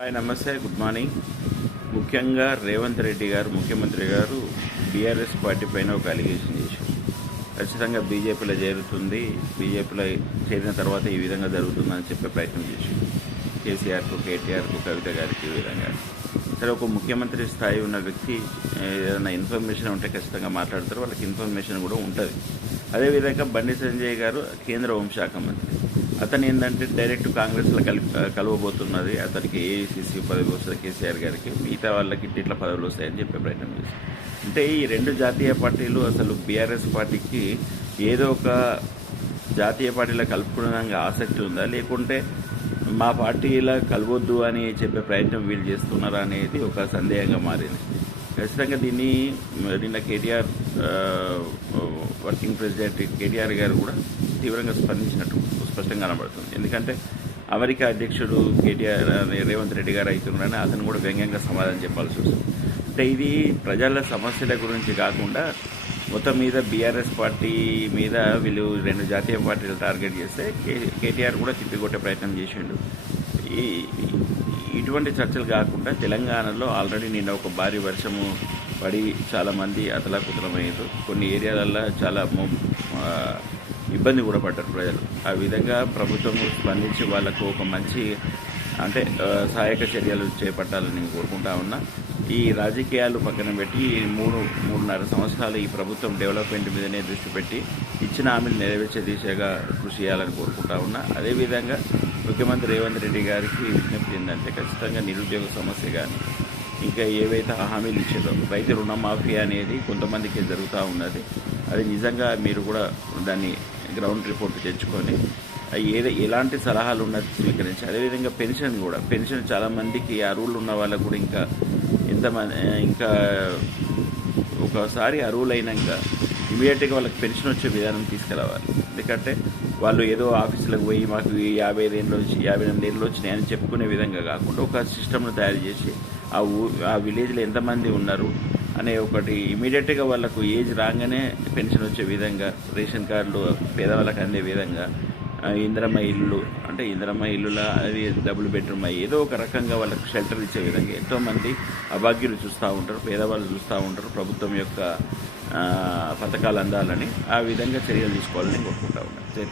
Hi నమస్తే good morning. ముఖ్యంగా రేవంత్ రెడ్డి గారు ముఖ్యమంత్రి గారు బీఆర్ఎస్ పార్టీ పైన ఒక అలిగేషన్ చేశారు. ఖచ్చితంగా బీజేపీలో చేరుతుంది. బీజేపీలో చేరిన తర్వాత ఈ విధంగా జరుగుతుందని చెప్పే ప్రయత్నం చేశారు. కేసీఆర్కు కేటీఆర్కు కవిత గారికి ఈ విధంగా. సరే ఒక ముఖ్యమంత్రి స్థాయి ఉన్న వ్యక్తి ఏదైనా ఇన్ఫర్మేషన్ ఉంటే ఖచ్చితంగా మాట్లాడతారు. వాళ్ళకి ఇన్ఫర్మేషన్ కూడా ఉంటుంది. అదేవిధంగా బండి సంజయ్ గారు కేంద్ర హోంశాఖ మంత్రి. అతను ఏంటంటే డైరెక్ట్ కాంగ్రెస్లో కలి కలవబోతున్నది. అతనికి ఏఐసిసి పదవి వస్తుంది కేసీఆర్ గారికి. మిగతా వాళ్ళకి ఇట్లా పదవులు వస్తాయని చెప్పే ప్రయత్నం చేశారు. అంటే ఈ రెండు జాతీయ పార్టీలు అసలు బీఆర్ఎస్ పార్టీకి ఏదో ఒక జాతీయ పార్టీలో కలుపుకోవడానికి ఆసక్తి ఉందా? లేకుంటే మా పార్టీలా కలవద్దు అని చెప్పే ప్రయత్నం వీళ్ళు చేస్తున్నారా అనేది ఒక సందేహంగా మారింది. ఖచ్చితంగా దీన్ని నిన్న కేటీఆర్ వర్కింగ్ ప్రెసిడెంట్ కేటీఆర్ గారు కూడా తీవ్రంగా స్పందించినట్టు స్పష్టంగా కనబడుతుంది. ఎందుకంటే అమెరికా అధ్యక్షుడు కేటీఆర్ రేవంత్ రెడ్డి గారు అవుతున్నారని అతను కూడా వ్యంగ్యంగా సమాధానం చెప్పాల్సి వస్తుంది. అంటే ఇది ప్రజల సమస్యల గురించి కాకుండా మొత్తం మీద బీఆర్ఎస్ పార్టీ మీద వీళ్ళు రెండు జాతీయ పార్టీలు టార్గెట్ చేస్తే కే కేటీఆర్ కూడా తిప్పికొట్టే ప్రయత్నం చేసిండు. ఈ ఇటువంటి చర్చలు కాకుండా తెలంగాణలో ఆల్రెడీ నిన్న ఒక భారీ వర్షము పడి చాలామంది అతలాకుతలమయ్యారు కొన్ని ఏరియాలలో చాలా మొ- ఇబ్బంది కూడా పడ్డారు ప్రజలు. ఆ విధంగా ప్రభుత్వం స్పందించి వాళ్ళకు ఒక మంచి అంటే సహాయక చర్యలు చేపట్టాలని నేను కోరుకుంటా ఉన్నా. ఈ రాజకీయాలు పక్కన పెట్టి మూడు మూడున్నర సంవత్సరాలు ఈ ప్రభుత్వం డెవలప్మెంట్ మీదనే దృష్టి పెట్టి ఇచ్చిన హామీలు నెరవేర్చే దిశగా కృషి చేయాలని కోరుకుంటా ఉన్నా. అదేవిధంగా ముఖ్యమంత్రి రేవంత్ రెడ్డి గారికి విజ్ఞప్తి ఏంటంటే ఖచ్చితంగా నిరుద్యోగ సమస్య కానీ ఇంకా ఏవైతే హామీలు ఇచ్చారో రైతు రుణమాఫీ అనేది కొంతమందికి జరుగుతూ ఉన్నది. అది నిజంగా మీరు కూడా దాన్ని గ్రౌండ్ రిపోర్ట్ తెచ్చుకొని ఏదో ఎలాంటి సలహాలు ఉన్నది స్వీకరించి అదేవిధంగా పెన్షన్ కూడా. పెన్షన్ చాలామందికి అరువులు ఉన్న వాళ్ళకు కూడా ఇంకా ఎంతమంది ఇంకా ఒకసారి అరువులైనాక ఇమీడియట్గా వాళ్ళకి పెన్షన్ వచ్చే విధానం తీసుకురావాలి. ఎందుకంటే వాళ్ళు ఏదో ఆఫీసులకు పోయి మాకు యాభై ఐదు ఏళ్ళు వచ్చి యాభై ఎనిమిది ఏళ్ళు వచ్చినాయని చెప్పుకునే విధంగా కాకుండా ఒక సిస్టమ్ను తయారు చేసి ఆ ఊ ఆ విలేజ్లో ఎంతమంది ఉన్నారు అనే ఒకటి ఇమీడియట్గా వాళ్ళకు ఏజ్ రాగానే పెన్షన్ వచ్చే విధంగా రేషన్ కార్డులు పేదవాళ్ళకి అందే విధంగా ఇంద్రమ్మ ఇల్లు అంటే ఇంద్రమ్మ ఇల్లుల అది డబుల్ బెడ్రూమ్ అయ్యి ఏదో ఒక రకంగా వాళ్ళకు షెల్టర్ ఇచ్చే విధంగా ఎంతోమంది అభాగ్యులు చూస్తూ ఉంటారు పేదవాళ్ళు చూస్తూ ఉంటారు ప్రభుత్వం యొక్క పథకాలు అందాలని ఆ విధంగా చర్యలు తీసుకోవాలని కోరుకుంటా ఉంటారు జై